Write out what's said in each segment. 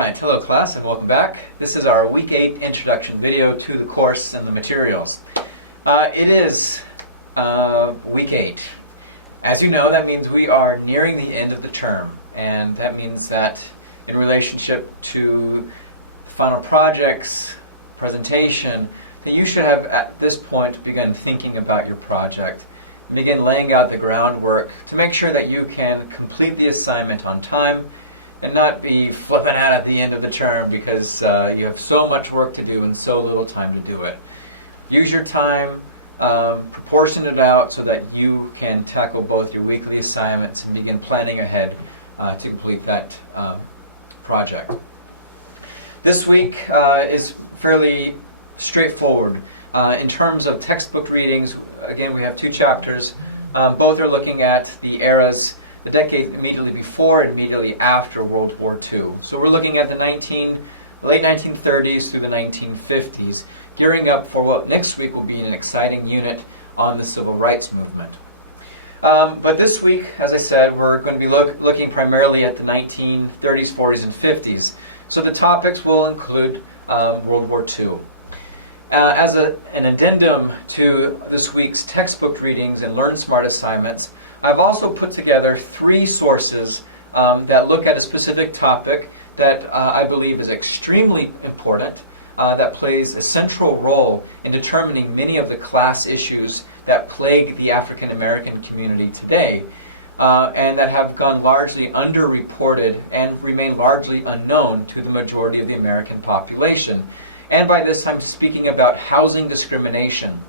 Alright, hello class and welcome back. This is our Week 8 introduction video to the course and the materials. It is Week 8. As you know, that means we are nearing the end of the term, and that means that in relationship to the final projects, presentation, that you should have at this point begun thinking about your project and begin laying out the groundwork to make sure that you can complete the assignment on time and not be flipping out at the end of the term because you have so much work to do and so little time to do it. Use your time, proportion it out so that you can tackle both your weekly assignments and begin planning ahead to complete that project. This week is fairly straightforward. In terms of textbook readings, again, we have two chapters. Both are looking at the eras, the decade immediately before and immediately after World War II. So we're looking at the late 1930s through the 1950s, gearing up for what next week will be an exciting unit on the civil rights movement. But this week, as I said, we're going to be looking primarily at the 1930s, 40s, and 50s. So the topics will include World War II. As an addendum to this week's textbook readings and Learn Smart assignments, I've also put together three sources that look at a specific topic that I believe is extremely important, that plays a central role in determining many of the class issues that plague the African American community today, and that have gone largely underreported and remain largely unknown to the majority of the American population. And by this time, speaking about housing discrimination.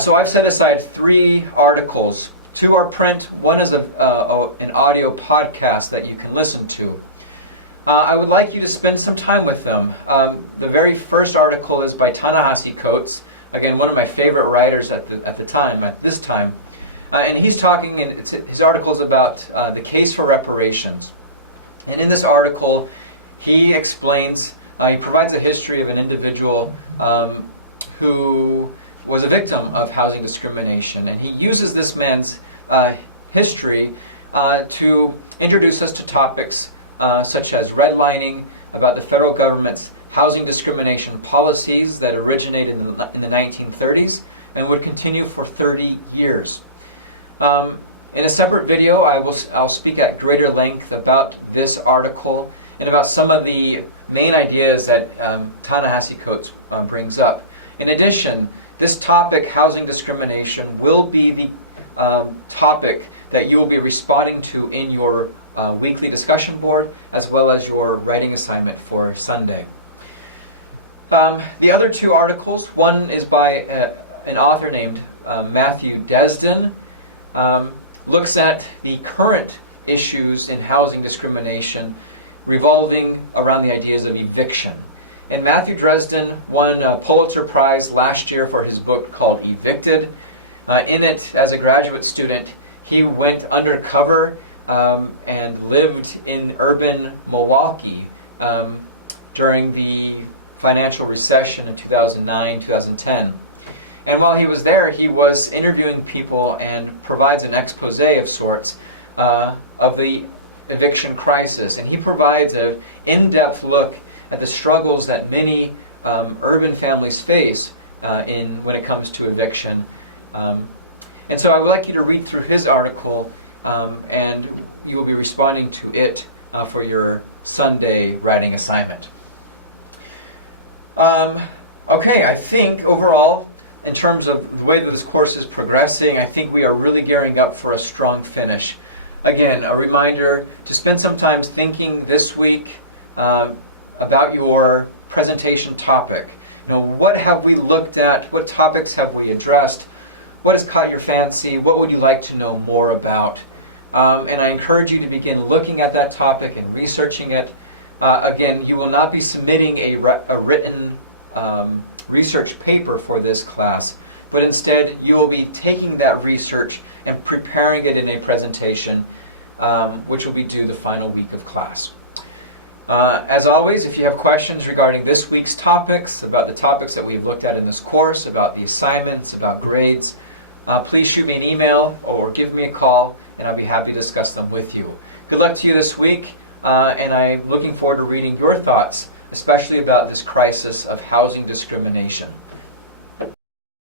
So I've set aside three articles. Two are print, one is an audio podcast that you can listen to. I would like you to spend some time with them. The very first article is by Ta-Nehisi Coates, again, one of my favorite writers at this time. And he's talking, and his article is about the case for reparations. And in this article, he explains, he provides a history of an individual who was a victim of housing discrimination. And he uses this man's history to introduce us to topics such as redlining, about the federal government's housing discrimination policies that originated in the 1930s and would continue for 30 years. In a separate video, I'll speak at greater length about this article and about some of the main ideas that Ta-Nehisi Coates brings up. In addition, this topic, housing discrimination, will be the topic that you will be responding to in your weekly discussion board, as well as your writing assignment for Sunday. The other two articles, one is by an author named Matthew Desden, looks at the current issues in housing discrimination revolving around the ideas of eviction. And Matthew Desden won a Pulitzer Prize last year for his book called Evicted. In it, as a graduate student, he went undercover and lived in urban Milwaukee during the financial recession in 2009, 2010. And while he was there, he was interviewing people and provides an expose of sorts of the eviction crisis. And he provides an in-depth look at the struggles that many urban families face when it comes to eviction. And so I would like you to read through his article, and you will be responding to it for your Sunday writing assignment. Okay, I think overall, in terms of the way that this course is progressing, I think we are really gearing up for a strong finish. Again, a reminder to spend some time thinking this week about your presentation topic. You know, what have we looked at? What topics have we addressed? What has caught your fancy? What would you like to know more about? And I encourage you to begin looking at that topic and researching it. Again, you will not be submitting a written research paper for this class, but instead you will be taking that research and preparing it in a presentation, which will be due the final week of class. As always, if you have questions regarding this week's topics, about the topics that we've looked at in this course, about the assignments, about grades, please shoot me an email or give me a call, and I'll be happy to discuss them with you. Good luck to you this week. and I'm looking forward to reading your thoughts, especially about this crisis of housing discrimination.